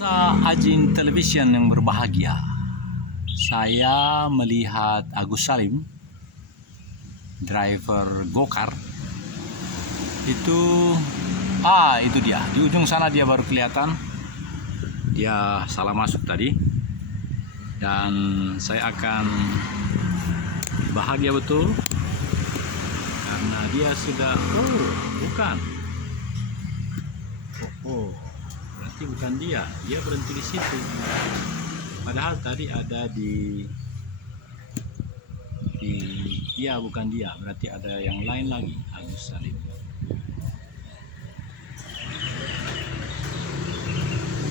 Pemirsa Ajin Television yang berbahagia, saya melihat Agus Salim, driver gokar. Itu dia, di ujung sana dia baru kelihatan. Dia salah masuk tadi, dan saya akan bahagia betul karena dia sudah bukan. Berarti bukan dia berhenti di situ. Padahal tadi ada bukan dia, berarti ada yang lain lagi, Agus Salim.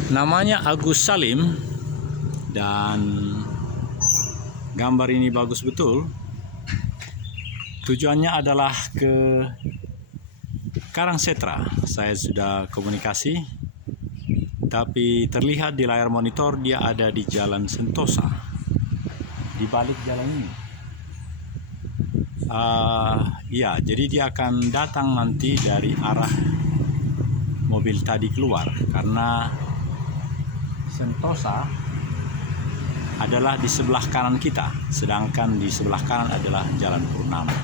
Namanya Agus Salim dan gambar ini bagus betul. Tujuannya adalah ke Karangsetra. Saya sudah komunikasi, tapi terlihat di layar monitor dia ada di Jalan Sentosa, di balik jalan ini. Jadi dia akan datang nanti dari arah mobil tadi keluar, karena Sentosa adalah di sebelah kanan kita, sedangkan di sebelah kanan adalah Jalan Purnama.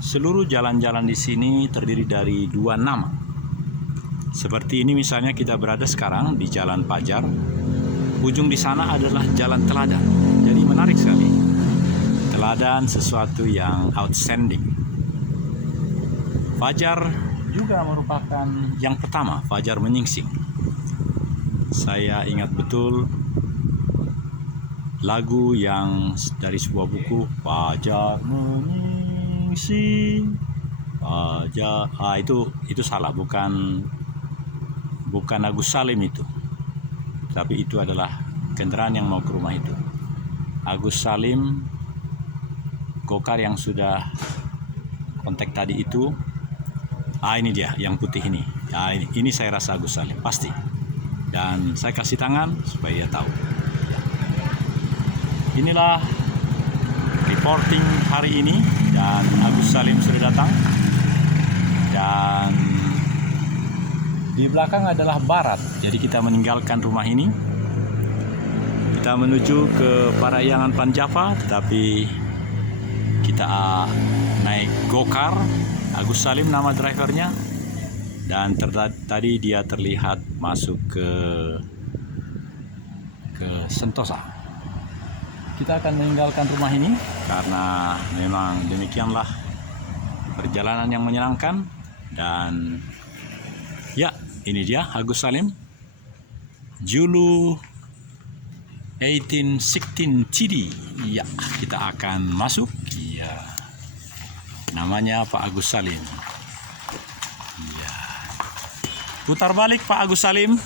Seluruh jalan-jalan di sini terdiri dari dua nama. Seperti ini misalnya kita berada sekarang di Jalan Pajar. Ujung di sana adalah Jalan Teladan. Jadi menarik sekali. Teladan sesuatu yang outstanding. Fajar juga merupakan yang pertama, Fajar Menyingsing. Saya ingat betul lagu yang dari sebuah buku, Fajar Menyingsing. Fajar, itu salah, bukan Agus Salim itu, tapi itu adalah kendaraan yang mau ke rumah itu. Agus Salim gokar yang sudah kontak tadi itu. Ini dia yang putih ini. Ini saya rasa Agus Salim pasti, dan saya kasih tangan supaya dia tahu. Inilah reporting hari ini, dan Agus Salim sudah datang, dan di belakang adalah barat. Jadi kita meninggalkan rumah ini, kita menuju ke Parahyangan Panjava, tetapi kita naik gokar. Agus Salim nama drivernya, dan tadi dia terlihat masuk ke Sentosa. Kita akan meninggalkan rumah ini karena memang demikianlah perjalanan yang menyenangkan. Dan ya, ini dia Agus Salim, Julu 1816 CD. Ya, kita akan masuk. Ya, namanya Pak Agus Salim. Ya, putar balik Pak Agus Salim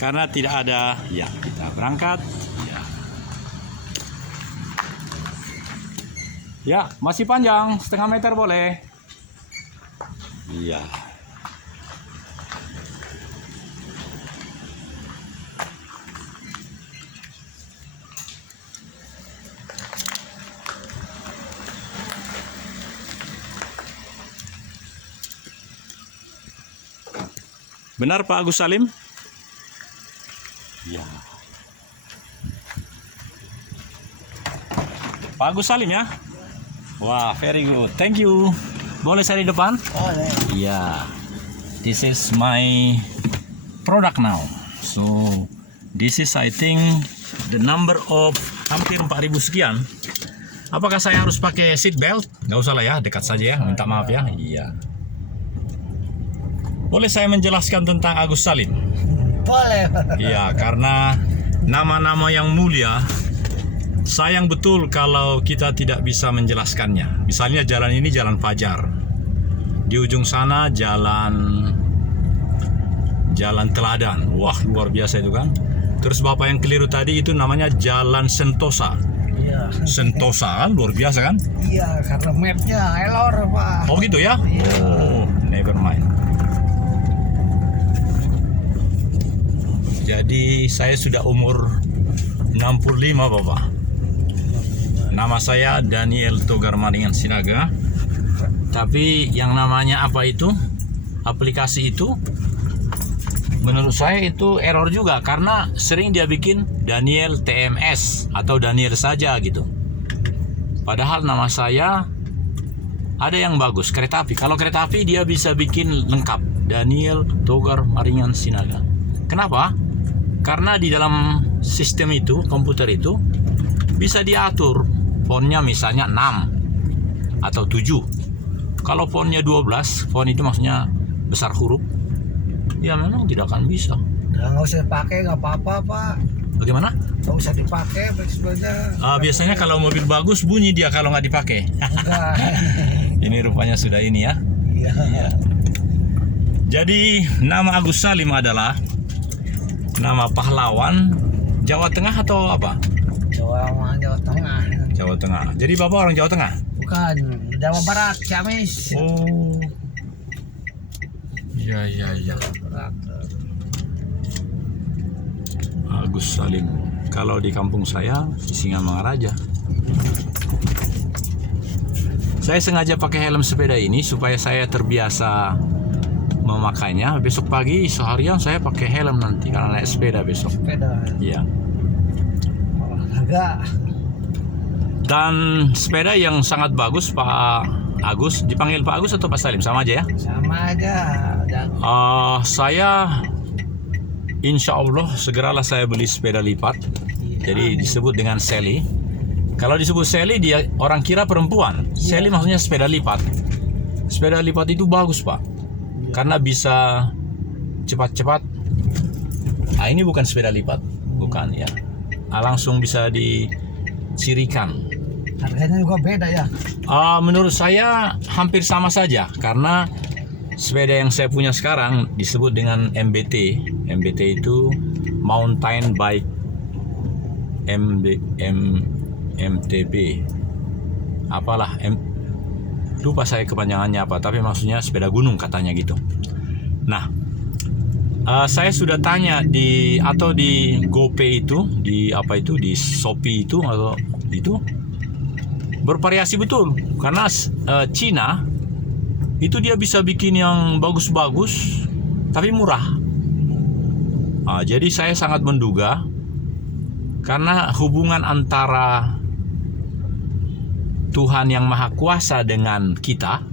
karena tidak ada. Ya, kita berangkat. Ya, masih panjang, setengah meter boleh. Iya. Benar Pak Agus Salim? Iya. Pak Agus Salim ya? Wah, very good. Thank you. Boleh saya di depan? Boleh. Yeah. This is my product now. So, this is I think the number of hampir 4.000 sekian. Apakah saya harus pakai seat belt? Nggak usah lah ya, dekat saja ya. Minta maaf ya. Iya. Boleh saya menjelaskan tentang Agus Salim? Boleh. Iya, karena nama-nama yang mulia, sayang betul kalau kita tidak bisa menjelaskannya. Misalnya jalan ini Jalan Fajar, di ujung sana Jalan Teladan. Wah, luar biasa itu kan. Terus bapak yang keliru tadi itu namanya Jalan Sentosa. Iya. Sentosa kan luar biasa kan? Iya, karena mapnya error Pak. Oh gitu ya? Iya. Oh, never mind. Jadi saya sudah umur 65 Bapak. Nama saya Daniel Togar Maningan Sinaga. Tapi yang namanya apa itu? Aplikasi itu menurut saya itu error juga, karena sering dia bikin Daniel TMS atau Daniel saja gitu. Padahal nama saya ada yang bagus, kereta api. Kalau kereta api dia bisa bikin lengkap, Daniel Togar Maringan Sinaga. Kenapa? Karena di dalam sistem itu, komputer itu bisa diatur fontnya misalnya 6 atau 7. Kalau fontnya 12, font itu maksudnya besar huruf, ya memang tidak akan bisa. Nggak usah dipakai, nggak apa-apa Pak. Bagaimana? Nggak usah dipakai sebenarnya. Biasanya kalau mobil bagus bunyi dia kalau nggak dipakai. Enggak. Ini rupanya sudah ini ya. Iya. Jadi nama Agus Salim adalah nama pahlawan Jawa Tengah atau apa? Jawa Tengah. Jawa Tengah. Jadi Bapak orang Jawa Tengah? Bukan, Jawa Barat, Ciamis. Oh. Iya. Barat. Agus Salim. Kalau di kampung saya di Singamangaraja. Saya sengaja pakai helm sepeda ini supaya saya terbiasa memakainya. Besok pagi seharian saya pakai helm nanti karena naik sepeda besok. Sepeda. Iya. Olahraga. Dan sepeda yang sangat bagus Pak Agus. Dipanggil Pak Agus atau Pak Salim? Sama aja ya? Sama aja. Saya insya Allah segeralah saya beli sepeda lipat. Jadi disebut dengan Sally. Kalau disebut Sally dia orang kira perempuan. Sally maksudnya sepeda lipat. Sepeda lipat itu bagus Pak, karena bisa cepat-cepat. Ini bukan sepeda lipat, bukan ya. Langsung bisa dicirikan. Harganya juga beda ya. Menurut saya hampir sama saja, karena sepeda yang saya punya sekarang disebut dengan MBT. MBT itu Mountain Bike MTB. Apalah lupa saya kepanjangannya apa, tapi maksudnya sepeda gunung katanya gitu. Nah, saya sudah tanya di GoPay itu, di Shopee itu atau itu bervariasi betul, karena Cina itu dia bisa bikin yang bagus-bagus tapi murah. Jadi saya sangat menduga karena hubungan antara Tuhan yang Maha Kuasa dengan kita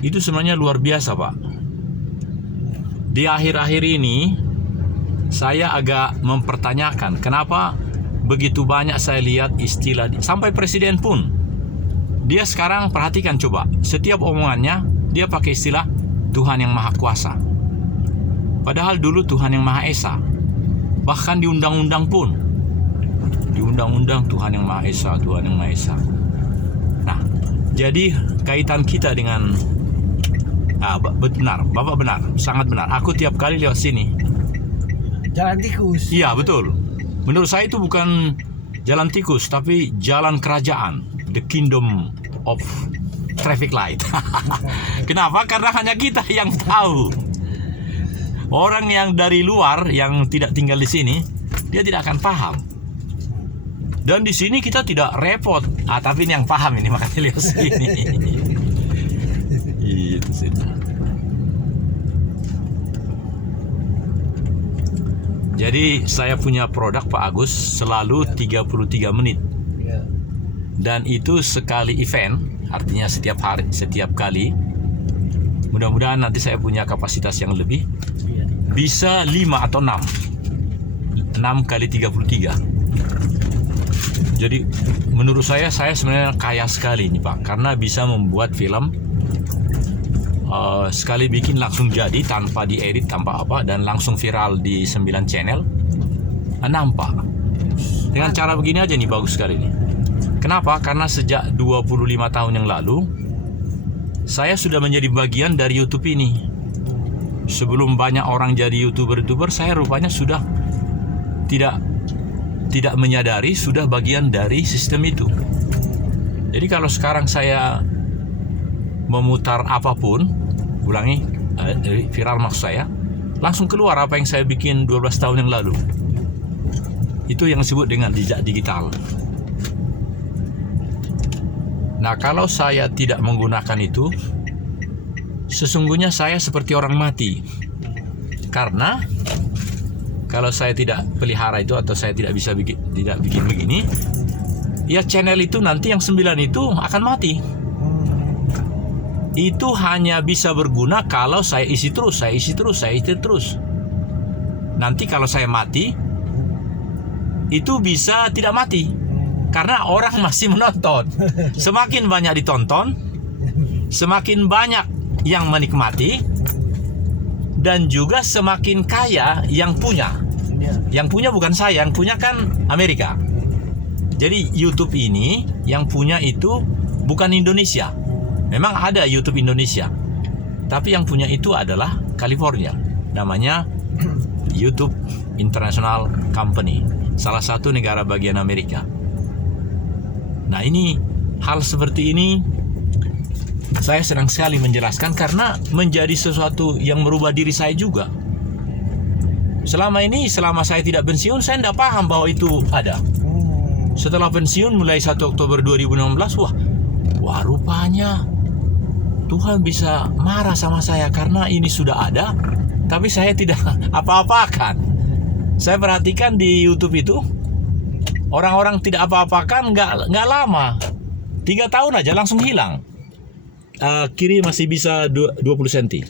itu sebenarnya luar biasa Pak. Di akhir-akhir ini saya agak mempertanyakan kenapa begitu banyak saya lihat istilah, sampai presiden pun dia sekarang perhatikan coba, setiap omongannya dia pakai istilah Tuhan yang Maha Kuasa. Padahal dulu Tuhan yang Maha Esa. Bahkan di undang-undang pun, di undang-undang Tuhan yang Maha Esa, Tuhan yang Maha Esa. Nah, jadi kaitan kita dengan benar, Bapak benar, sangat benar. Aku tiap kali lewat sini Jalan tikus. iya betul. Menurut saya itu bukan jalan tikus, tapi jalan kerajaan, the kingdom of traffic light. Kenapa? Karena hanya kita yang tahu. Orang yang dari luar yang tidak tinggal di sini, dia tidak akan paham. Dan di sini kita tidak repot. Tapi ini yang paham ini, makanya lihat sini. Itu sih. Jadi saya punya produk Pak Agus selalu 33 menit. Ya. Dan itu sekali event, artinya setiap hari, setiap kali. Mudah-mudahan nanti saya punya kapasitas yang lebih. Ya. Bisa 5 atau 6. 6 kali 33. Jadi menurut saya sebenarnya kaya sekali nih Pak, karena bisa membuat film sekali bikin langsung jadi tanpa diedit, tanpa apa, dan langsung viral di 9 channel. Nampak dengan cara begini aja nih bagus sekali nih. Kenapa? Karena sejak 25 tahun yang lalu saya sudah menjadi bagian dari YouTube ini. Sebelum banyak orang jadi YouTuber, saya rupanya sudah tidak menyadari sudah bagian dari sistem itu. Jadi kalau sekarang saya memutar apapun, ulangi, viral maksud saya, langsung keluar apa yang saya bikin 12 tahun yang lalu. Itu yang disebut dengan jejak digital. Nah, kalau saya tidak menggunakan itu, sesungguhnya saya seperti orang mati. Karena kalau saya tidak pelihara itu atau saya tidak bikin begini, ya channel itu nanti yang 9 itu akan mati. Itu hanya bisa berguna kalau saya isi terus. Nanti kalau saya mati, itu bisa tidak mati karena orang masih menonton. Semakin banyak ditonton, semakin banyak yang menikmati, dan juga semakin kaya yang punya. Yang punya bukan saya, yang punya kan Amerika. Jadi YouTube ini yang punya itu bukan Indonesia. Memang ada YouTube Indonesia, tapi yang punya itu adalah California. Namanya YouTube International Company, salah satu negara bagian Amerika. Nah, ini hal seperti ini saya senang sekali menjelaskan karena menjadi sesuatu yang merubah diri saya juga. Selama ini, selama saya tidak pensiun, saya tidak paham bahwa itu ada. Setelah pensiun mulai 1 Oktober 2016, wah rupanya Tuhan bisa marah sama saya karena ini sudah ada, tapi saya tidak apa-apakan. Saya perhatikan di YouTube itu, orang-orang tidak apa-apakan nggak lama, 3 tahun aja langsung hilang. Kiri masih bisa 20 cm.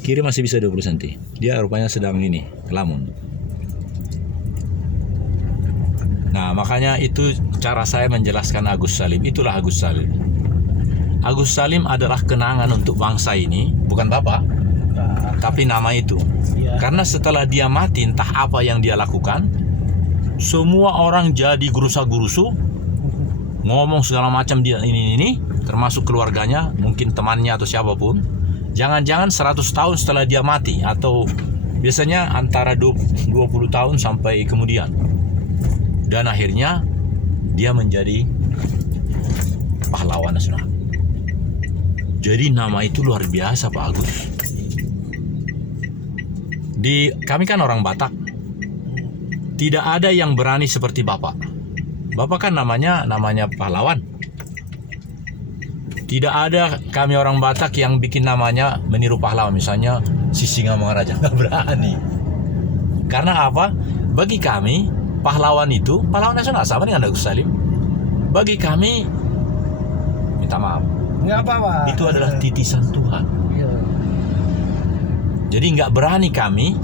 Kiri masih bisa 20 cm. Dia rupanya sedang ini, ngelamun. Nah, makanya itu cara saya menjelaskan Agus Salim. Itulah Agus Salim. Agus Salim adalah kenangan untuk bangsa ini, bukan Bapak, tapi nama itu. Karena setelah dia mati, entah apa yang dia lakukan, semua orang jadi gerusa-gerusu, ngomong segala macam dia ini, termasuk keluarganya, mungkin temannya atau siapapun. Jangan-jangan 100 tahun setelah dia mati, atau biasanya antara 20 tahun sampai kemudian. Dan akhirnya dia menjadi pahlawan nasional. Jadi nama itu luar biasa, Pak Agus. Kami kan orang Batak. Tidak ada yang berani seperti Bapak. Bapak kan namanya pahlawan. Tidak ada kami orang Batak yang bikin namanya meniru pahlawan. Misalnya Sisingamangaraja, nggak berani. Karena apa? Bagi kami pahlawan itu pahlawan nasional, sama dengan Agus Salim. Bagi kami, minta maaf, Nggak apa-apa. itu adalah titisan Tuhan. Jadi nggak berani kami.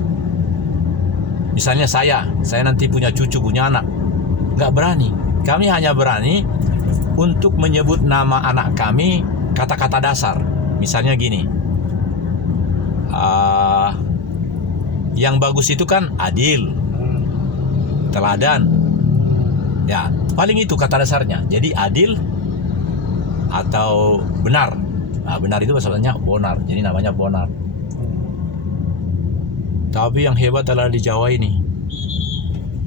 Misalnya saya nanti punya cucu, punya anak, nggak berani. Kami hanya berani untuk menyebut nama anak kami kata-kata dasar. Misalnya gini, yang bagus itu kan adil, teladan, ya paling itu kata dasarnya. Jadi adil atau benar. Nah, benar itu maksudnya bonar, jadi namanya bonar. Tapi yang hebat adalah di Jawa ini.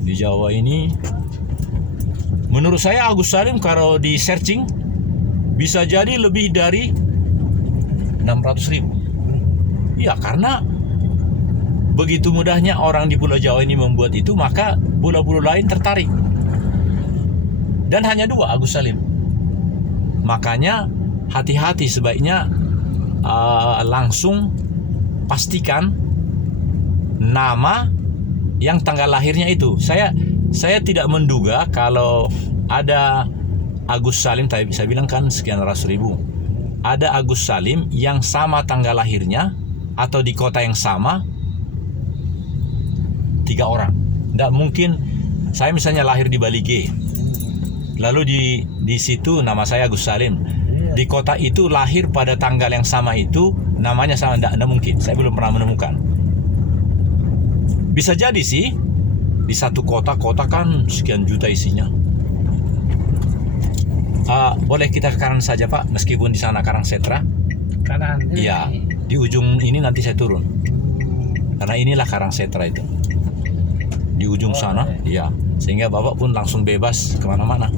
Di Jawa ini, menurut saya Agus Salim kalau di searching bisa jadi lebih dari 600.000. Ya, karena begitu mudahnya orang di Pulau Jawa ini membuat itu, maka pulau-pulau lain tertarik. Dan hanya 2 Agus Salim. Makanya hati-hati, sebaiknya langsung pastikan nama yang tanggal lahirnya itu. Saya tidak menduga kalau ada Agus Salim, tadi saya bilang kan sekian ratus ribu. Ada Agus Salim yang sama tanggal lahirnya atau di kota yang sama 3 orang. Tidak mungkin saya misalnya lahir di Bali G, lalu di situ nama saya Agus Salim. Di kota itu lahir pada tanggal yang sama itu, namanya sama, tidak mungkin. Saya belum pernah menemukan. Bisa jadi sih, di satu kota kan sekian juta isinya. Boleh kita ke kanan saja, Pak, meskipun di sana Karangsetra. Kanan. Iya, di ujung ini nanti saya turun. Karena inilah Karangsetra itu. Di ujung sana, iya. Sehingga Bapak pun langsung bebas kemana-mana.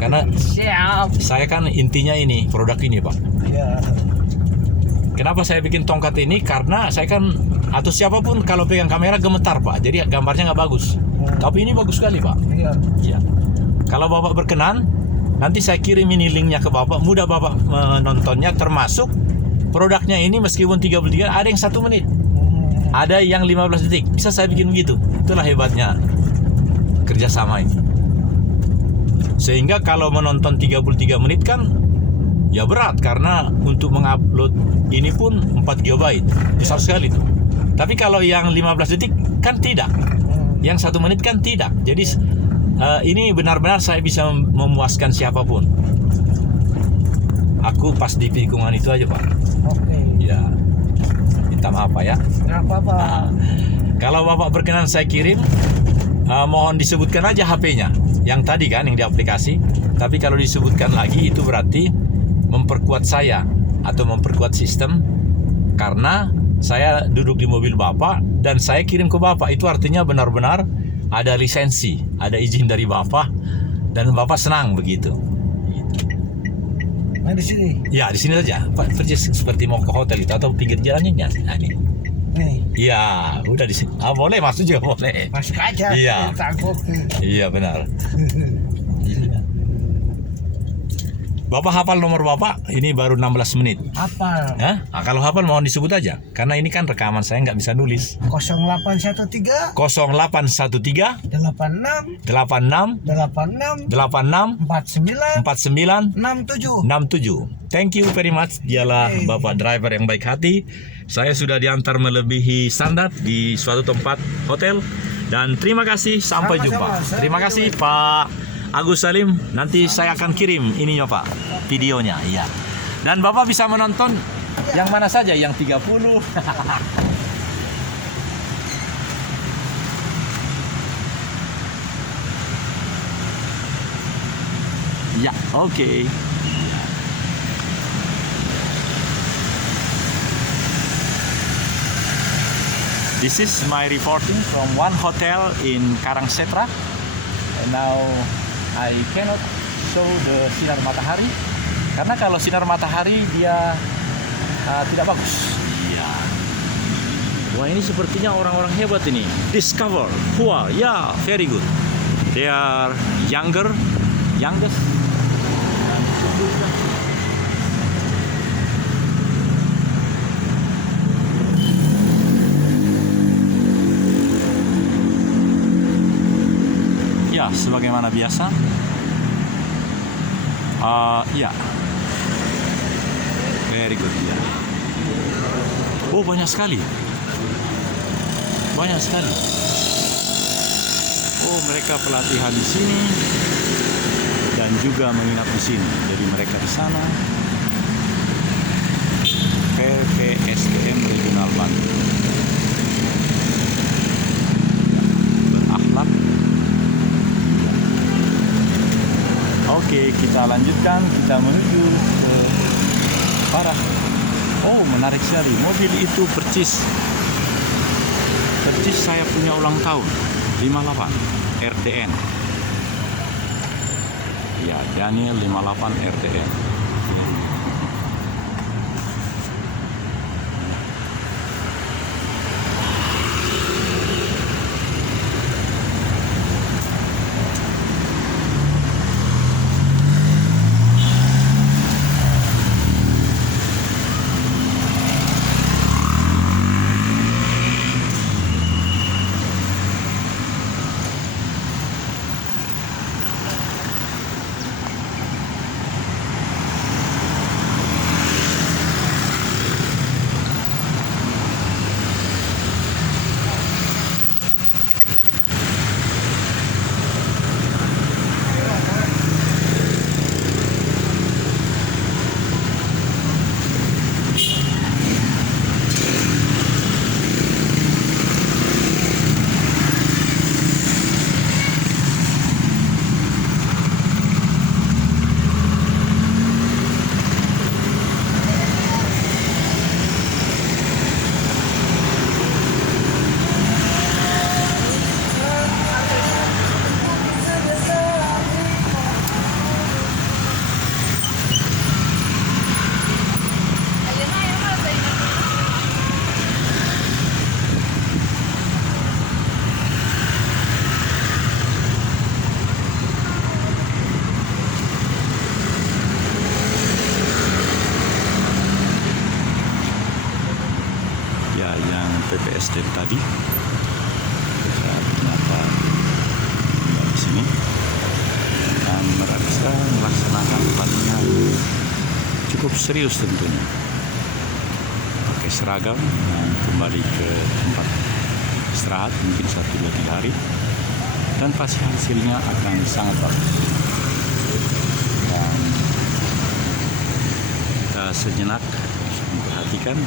Karena Siap. saya kan intinya ini, produk ini, Pak. Iya. Kenapa saya bikin tongkat ini? Karena saya kan, atau siapapun kalau pegang kamera gemetar, Pak. Jadi gambarnya nggak bagus. Tapi ini bagus sekali, Pak. Iya. Ya. Kalau Bapak berkenan, nanti saya kirim ini linknya ke Bapak. Mudah Bapak menontonnya, termasuk produknya ini meskipun 33, ada yang 1 menit. ada yang 15 detik. Bisa saya bikin begitu. Itulah hebatnya kerjasama ini. Sehingga kalau menonton 33 menit kan ya berat, karena untuk mengupload ini pun 4 GB. Besar sekali tuh. Tapi kalau yang 15 detik kan tidak. Yang 1 menit kan tidak. Jadi ini benar-benar saya bisa memuaskan siapapun. Aku pas di tikungan itu aja, Pak. Oke. Ya, minta maaf Pak ya. Nggak apa-apa. Nah, kalau Bapak berkenan saya kirim, mohon disebutkan aja HP-nya. Yang tadi kan yang di aplikasi. Tapi kalau disebutkan lagi itu berarti memperkuat saya atau memperkuat sistem, karena saya duduk di mobil Bapak dan saya kirim ke Bapak. Itu artinya benar-benar ada lisensi, ada izin dari Bapak, dan Bapak senang begitu. Nah, di sini. Ya, di sini saja. Pak, persis seperti mau ke hotel itu atau pinggir jalannya ya. Nah, ini. Nih. Iya, udah di sini. Boleh masuk juga boleh. Masuk aja. Iya. Takut. Iya, benar. Iya. Bapak hafal nomor Bapak? Ini baru 16 menit. Hafal. Hah? Nah, kalau hafal mohon disebut aja. Karena ini kan rekaman, saya nggak bisa nulis. 0813 0813 86 86 86 86 49 49 67. 67. Thank you very much. Dialah Bapak driver yang baik hati. Saya sudah diantar melebihi standar di suatu tempat hotel. Dan terima kasih, sampai Sama-sama. jumpa. Terima kasih Pak Agus Salim. Nanti saya akan kirim ininya Pak, videonya. Iya. Dan Bapak bisa menonton yang mana saja, yang 30. Ya, oke. This is my reporting from one hotel in Karangsetra. And now I cannot show the sinar matahari karena kalau sinar matahari dia tidak bagus. Iya. Wah, ini sepertinya orang-orang hebat ini. Discover. Wah, ya, very good. They are youngest. Ya, sebagaimana biasa. Ya. Very good. Ya. Oh, banyak sekali. Banyak sekali. Oh, mereka pelatihan di sini dan juga menginap di sini. Jadi mereka di sana. PPSDM Regional Banten. Berakhlak. Oke, kita lanjutkan. Kita menuju ke Parah. Oh, menarik sekali. Mobil itu percis saya punya ulang tahun 58 RTN. Ya, Daniel 58 RTN. serius tentunya. Pakai seragam dan kembali ke tempat istirahat mungkin 1-2-3 hari, dan pasti hasilnya akan sangat bagus. Dan kita sejenak memperhatikan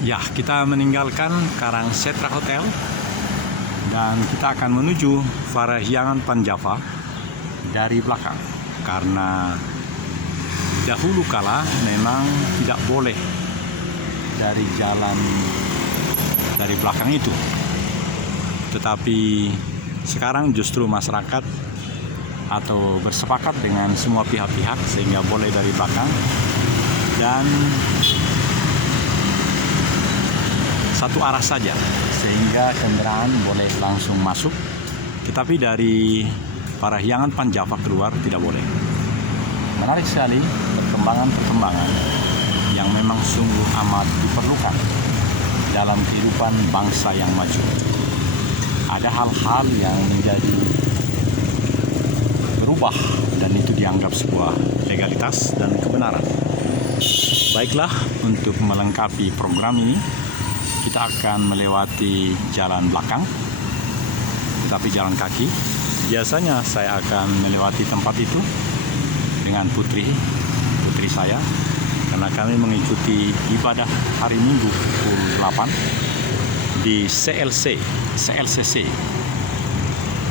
ya, kita meninggalkan Karangsetra Hotel dan kita akan menuju Parahyangan Panjava dari belakang, karena dahulu kala memang tidak boleh dari jalan dari belakang itu, tetapi sekarang justru masyarakat atau bersepakat dengan semua pihak-pihak sehingga boleh dari belakang, dan satu arah saja sehingga kendaraan boleh langsung masuk, tetapi dari Parahyangan Panjava keluar tidak boleh. Menarik sekali perkembangan-perkembangan yang memang sungguh amat diperlukan dalam kehidupan bangsa yang maju. Ada hal-hal yang menjadi berubah dan itu dianggap sebuah legalitas dan kebenaran. Baiklah, untuk melengkapi program ini kita akan melewati jalan belakang, tapi jalan kaki. Biasanya saya akan melewati tempat itu dengan putri saya, karena kami mengikuti ibadah hari Minggu pukul 8 di CLCC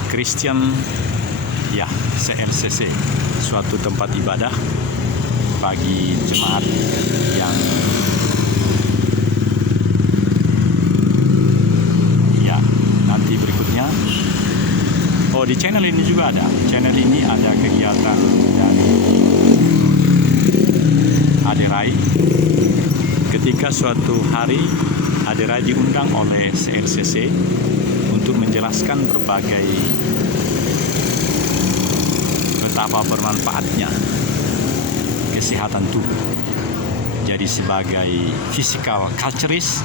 Christian, ya, CLCC, suatu tempat ibadah bagi jemaat yang di channel ini juga ada. Channel ini ada kegiatan dari Aderai. Ketika suatu hari Aderai diundang oleh CLCC untuk menjelaskan berbagai betapa bermanfaatnya kesehatan tubuh. Jadi sebagai physical culturist,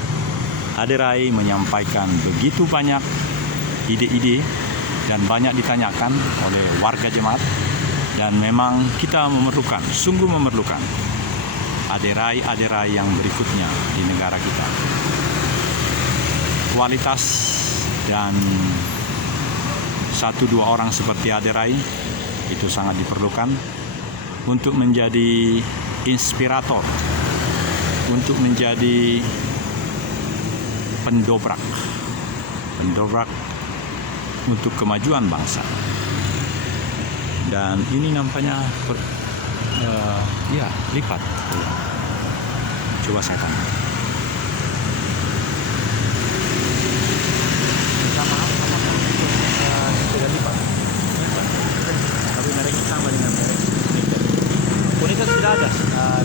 Aderai menyampaikan begitu banyak ide-ide dan banyak ditanyakan oleh warga jemaat, dan memang kita sungguh memerlukan aderai yang berikutnya di negara kita. Kualitas dan 1-2 orang seperti aderai itu sangat diperlukan untuk menjadi inspirator, untuk menjadi pendobrak untuk kemajuan bangsa. Dan ini nampaknya lipat. Coba saya tanya. Sudah lipat. Tapi merek sama dengan merek United. Kan sudah ada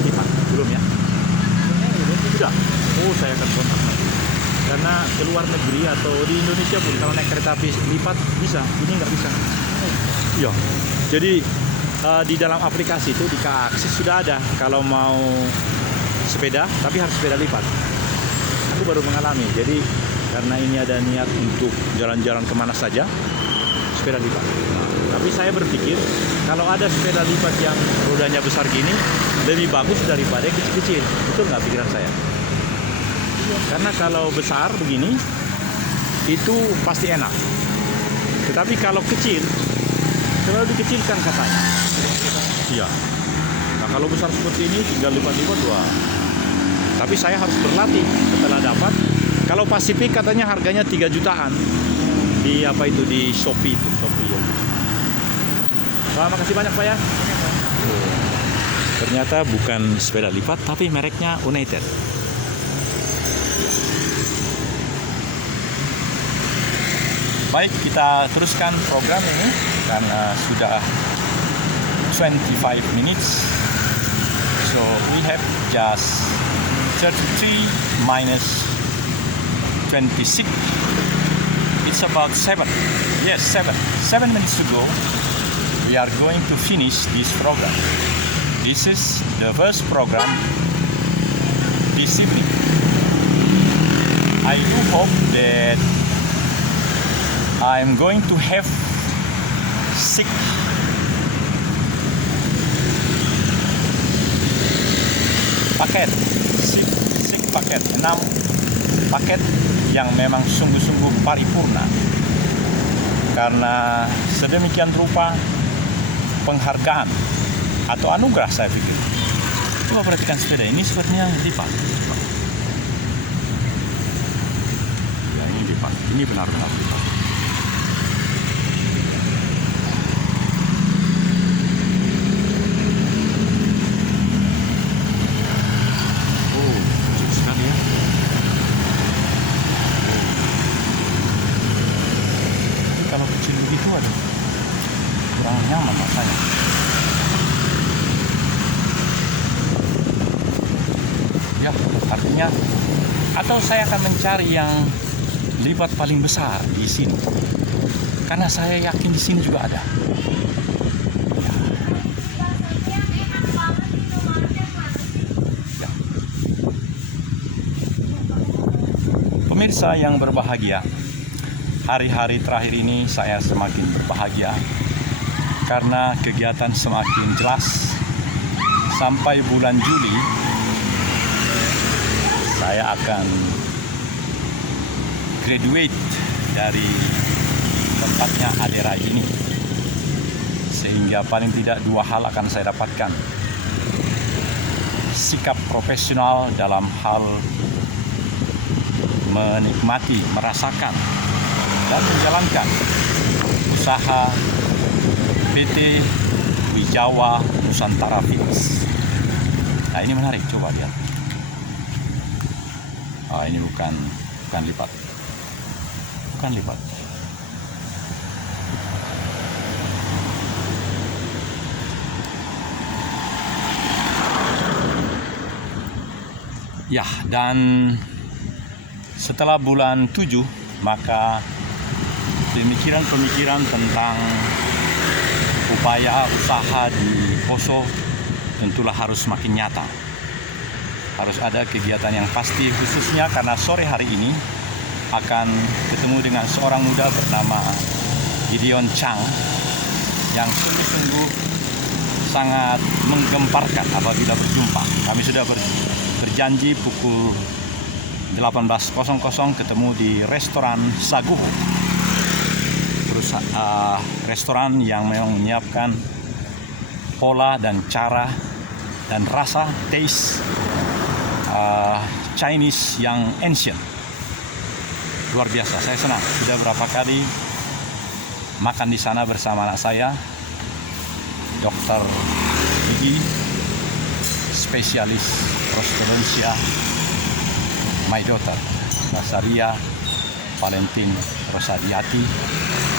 lipat, belum ya? Sudah. Oh, saya akan kontak nanti. Karena ke luar negeri atau di Indonesia pun kalau naik kereta api lipat bisa, ini nggak bisa. Iya. Jadi di dalam aplikasi itu di Akses sudah ada. Kalau mau sepeda, tapi harus sepeda lipat. Aku baru mengalami, jadi karena ini ada niat untuk jalan-jalan kemana saja, sepeda lipat. Nah, tapi saya berpikir kalau ada sepeda lipat yang rodanya besar gini, lebih bagus daripada yang kecil-kecil. Betul nggak pikiran saya? Karena kalau besar begini, itu pasti enak. Tetapi kalau kecil, terlalu dikecilkan katanya. Iya. Nah kalau besar seperti ini, tinggal lipat-lipat dua. Tapi saya harus berlatih setelah dapat. Kalau Pacific katanya harganya 3 jutaan di apa itu di Shopee itu. Wah, makasih banyak Pak ya. Ternyata bukan sepeda lipat tapi mereknya United. Baik, kita teruskan program ini karena sudah 25 minutes. So we have just 33 minus 26. It's about 7. Yes, 7. 7 minutes to go. We are going to finish this program. This is the first program this evening. I do hope that I'm going to have 6 paket, 6 paket, 6 paket yang memang sungguh-sungguh paripurna. Karena sedemikian rupa penghargaan atau anugerah saya pikir. Coba perhatikan sepeda ini sepertinya lipat. Ya, ini lipat. Ini benar-benar lipat. Kurang nyaman rasanya. Ya, artinya atau saya akan mencari yang lipat paling besar di sini. Karena saya yakin di sini juga ada. Ya. Pemirsa yang berbahagia, hari-hari terakhir ini saya semakin berbahagia karena kegiatan semakin jelas. Sampai bulan Juli saya akan graduate dari tempatnya Adera ini, sehingga paling tidak 2 hal akan saya dapatkan: sikap profesional dalam hal menikmati, merasakan dan menjalankan usaha PT Wijawa Nusantara Fitness. Nah, ini menarik, coba lihat. Ini bukan lipat. Bukan lipat. Ya, dan setelah bulan 7 maka pemikiran-pemikiran tentang upaya usaha di Poso tentulah harus makin nyata. Harus ada kegiatan yang pasti, khususnya karena sore hari ini akan ketemu dengan seorang muda bernama Gideon Chang yang sungguh-sungguh sangat menggemparkan apabila berjumpa. Kami sudah berjanji pukul 18.00 ketemu di restoran Saguho. Restoran yang memang menyiapkan pola dan cara dan rasa taste Chinese yang ancient. Luar biasa, saya senang. Sudah berapa kali makan di sana bersama anak saya, Dr. Gigi, spesialis prosthodontia, my daughter, Nasaria Valentin Rosadiati,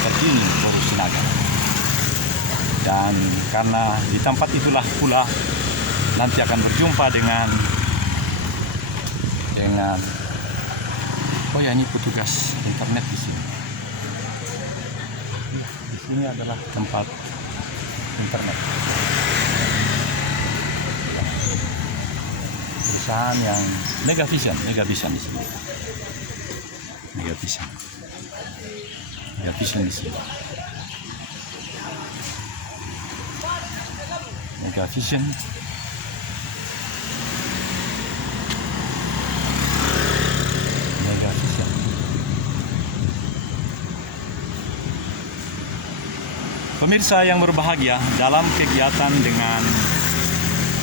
terkini Porusinaga. Dan karena di tempat itulah pula nanti akan berjumpa dengan oh ya, ini petugas internet di sini. Di sini adalah tempat internet. perusahaan yang Megavision di sini. Megavision di sini. Megavision. Pemirsa yang berbahagia, dalam kegiatan dengan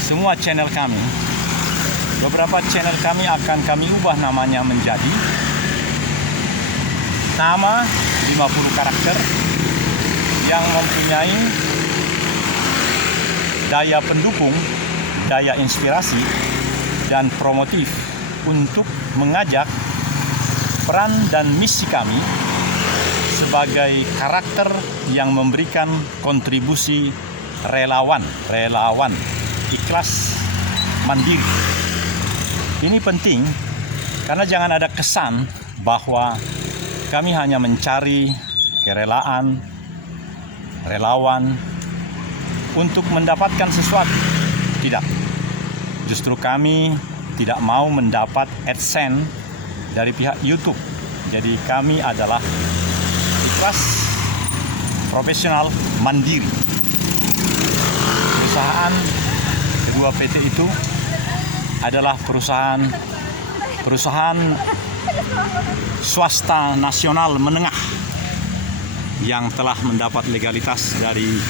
semua channel kami, beberapa channel kami akan kami ubah namanya menjadi nama 50 karakter yang mempunyai daya pendukung, daya inspirasi, dan promotif untuk mengajak peran dan misi kami sebagai karakter yang memberikan kontribusi relawan, ikhlas, mandiri. Ini penting karena jangan ada kesan bahwa kami hanya mencari kerelaan, relawan untuk mendapatkan sesuatu. Tidak. Justru kami tidak mau mendapat AdSense dari pihak YouTube. Jadi kami adalah ikhlas, profesional, mandiri. Perusahaan kedua PT itu adalah perusahaan swasta nasional menengah yang telah mendapat legalitas dari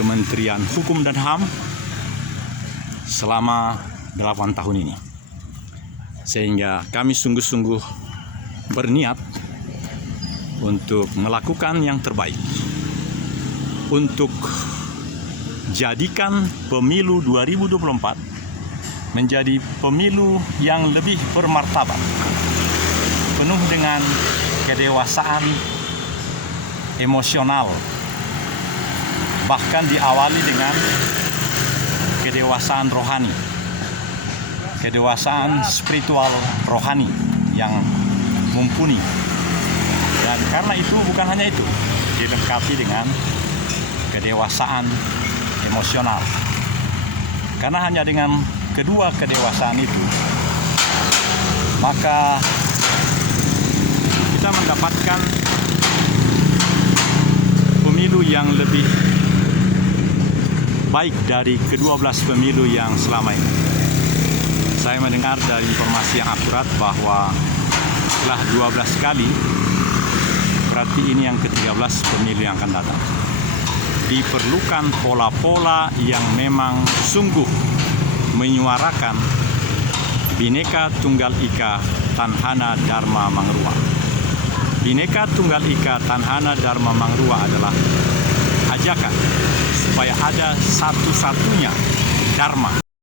Kementerian Hukum dan HAM selama 8 tahun ini. Sehingga kami sungguh-sungguh berniat untuk melakukan yang terbaik untuk jadikan pemilu 2024 menjadi pemilu yang lebih bermartabat, penuh dengan kedewasaan emosional, bahkan diawali dengan kedewasaan rohani, kedewasaan spiritual rohani yang mumpuni. Dan karena itu bukan hanya itu, dilengkapi dengan kedewasaan emosional. Karena hanya dengan kedua kedewasaan itu, maka kita mendapatkan pemilu yang lebih baik dari ke-12 pemilu yang selama ini. Saya mendengar dari informasi yang akurat bahwa setelah 12 kali, berarti ini yang ke-13 pemilu yang akan datang. Diperlukan pola-pola yang memang sungguh menyuarakan Bhinneka Tunggal Ika Tanhana Dharma Mangrua. Bhinneka Tunggal Ika Tanhana Dharma Mangrua adalah ajakan supaya ada satu-satunya Dharma